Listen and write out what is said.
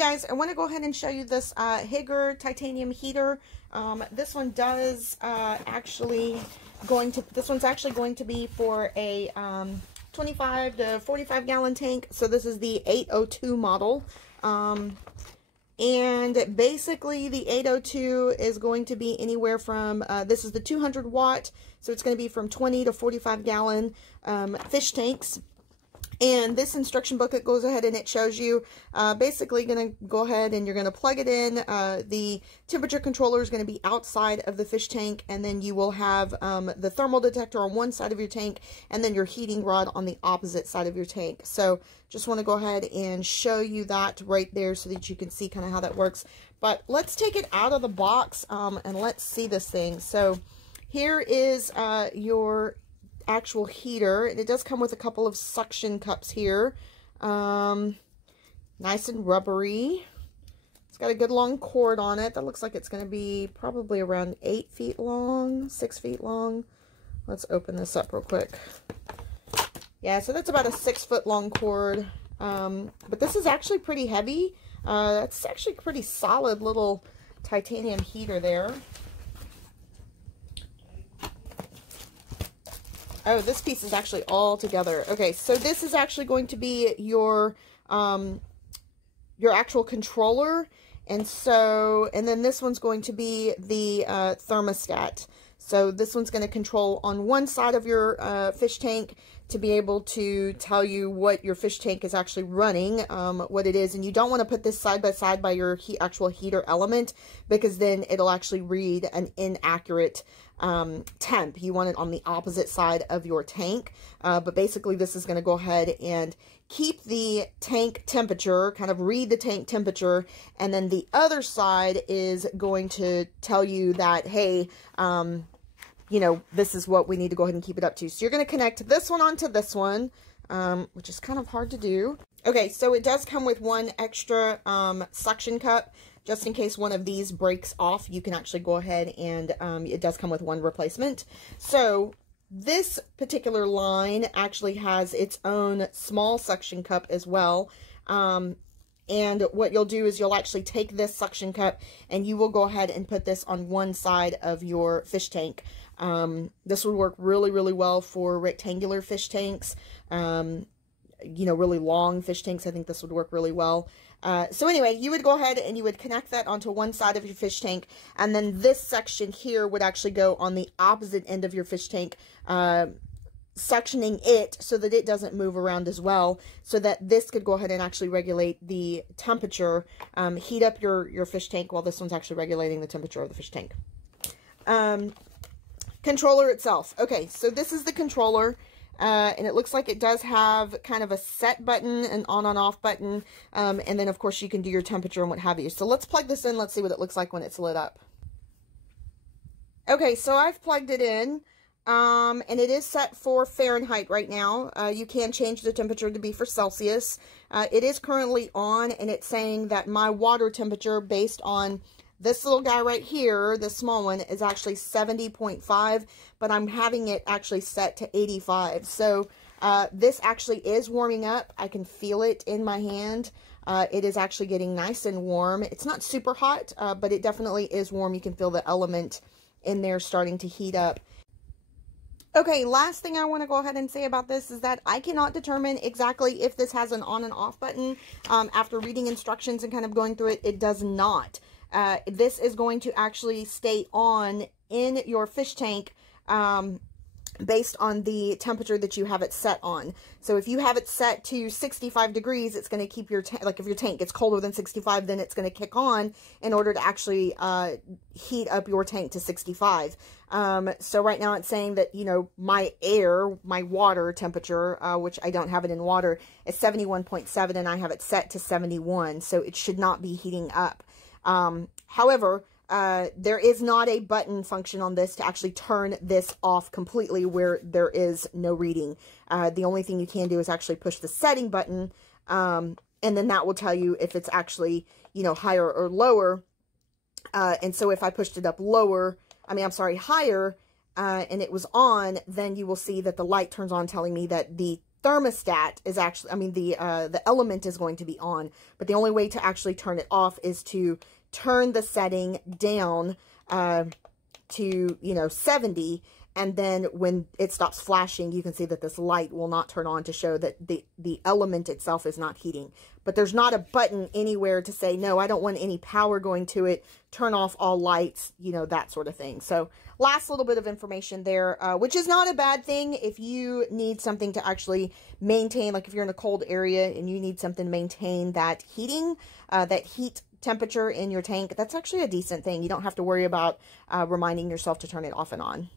guys, I want to go ahead and show you this Hygger titanium heater. This one does this one's actually going to be for a 25 to 45 gallon tank. So this is the 802 model. And basically the 802 is going to be anywhere from, this is the 200 watt. So it's going to be from 20 to 45 gallon fish tanks. And this instruction booklet goes ahead and it shows you basically going to go ahead and you're going to plug it in. The temperature controller is going to be outside of the fish tank, and then you will have the thermal detector on one side of your tank and then your heating rod on the opposite side of your tank. So just want to go ahead and show you that right there so that you can see kind of how that works. But let's take it out of the box and let's see this thing. So here is your actual heater, and it does come with a couple of suction cups here. Nice and rubbery. It's got a good long cord on it. That looks like it's going to be probably around 8 feet long, 6 feet long. Let's open this up real quick. Yeah, so that's about a 6 foot long cord. But this is actually pretty heavy. That's actually a pretty solid little titanium heater there. Oh, this piece is actually all together. Okay, so this is actually going to be your actual controller. And then this one's going to be the thermostat. So this one's going to control on one side of your fish tank to be able to tell you what your fish tank is actually running, what it is. And you don't want to put this side by side by your actual heater element, because then it'll actually read an inaccurate temp. You want it on the opposite side of your tank. But basically this is going to go ahead and keep the tank temperature, kind of read the tank temperature, and then the other side is going to tell you that, hey, you know, this is what we need to go ahead and keep it up to. So you're going to connect this one onto this one, which is kind of hard to do. Okay, so it does come with one extra suction cup. Just in case one of these breaks off, you can actually go ahead and it does come with one replacement. So this particular line actually has its own small suction cup as well. And what you'll do is you'll actually take this suction cup and you will go ahead and put this on one side of your fish tank. This would work really, really well for rectangular fish tanks. You know, really long fish tanks. I think this would work really well. So anyway, you would go ahead and you would connect that onto one side of your fish tank, and then this section here would actually go on the opposite end of your fish tank, suctioning it so that it doesn't move around as well, so that this could go ahead and actually regulate the temperature, heat up your fish tank while this one's actually regulating the temperature of the fish tank. Controller itself. Okay, so this is the controller. And it looks like it does have kind of a set button, an on and off button. And then of course you can do your temperature and what have you. So let's plug this in. Let's see what it looks like when it's lit up. Okay, so I've plugged it in. And it is set for Fahrenheit right now. You can change the temperature to be for Celsius. It is currently on, and it's saying that my water temperature based on this little guy right here, the small one, is actually 70.5, but I'm having it actually set to 85. So this actually is warming up. I can feel it in my hand. It is actually getting nice and warm. It's not super hot, but it definitely is warm. You can feel the element in there starting to heat up. Okay, last thing I want to go ahead and say about this is that I cannot determine exactly if this has an on and off button. After reading instructions and kind of going through it, it does not. This is going to actually stay on in your fish tank based on the temperature that you have it set on. So if you have it set to 65 degrees, it's going to keep your tank, like if your tank gets colder than 65, then it's going to kick on in order to actually heat up your tank to 65. So right now it's saying that, you know, my water temperature, which I don't have it in water, is 71.7, and I have it set to 71. So it should not be heating up. However, there is not a button function on this to actually turn this off completely where there is no reading. The only thing you can do is actually push the setting button, and then that will tell you if it's actually, you know, higher or lower. And so if I pushed it up higher, and it was on, then you will see that the light turns on telling me that the thermostat is actually, I mean, the element is going to be on, but the only way to actually turn it off is to turn the setting down to, you know, 70. And then when it stops flashing, you can see that this light will not turn on to show that the element itself is not heating. But there's not a button anywhere to say, no, I don't want any power going to it, turn off all lights, you know, that sort of thing. So last little bit of information there, which is not a bad thing if you need something to actually maintain, like if you're in a cold area and you need something to maintain that heating, that heat temperature in your tank. That's actually a decent thing. You don't have to worry about reminding yourself to turn it off and on.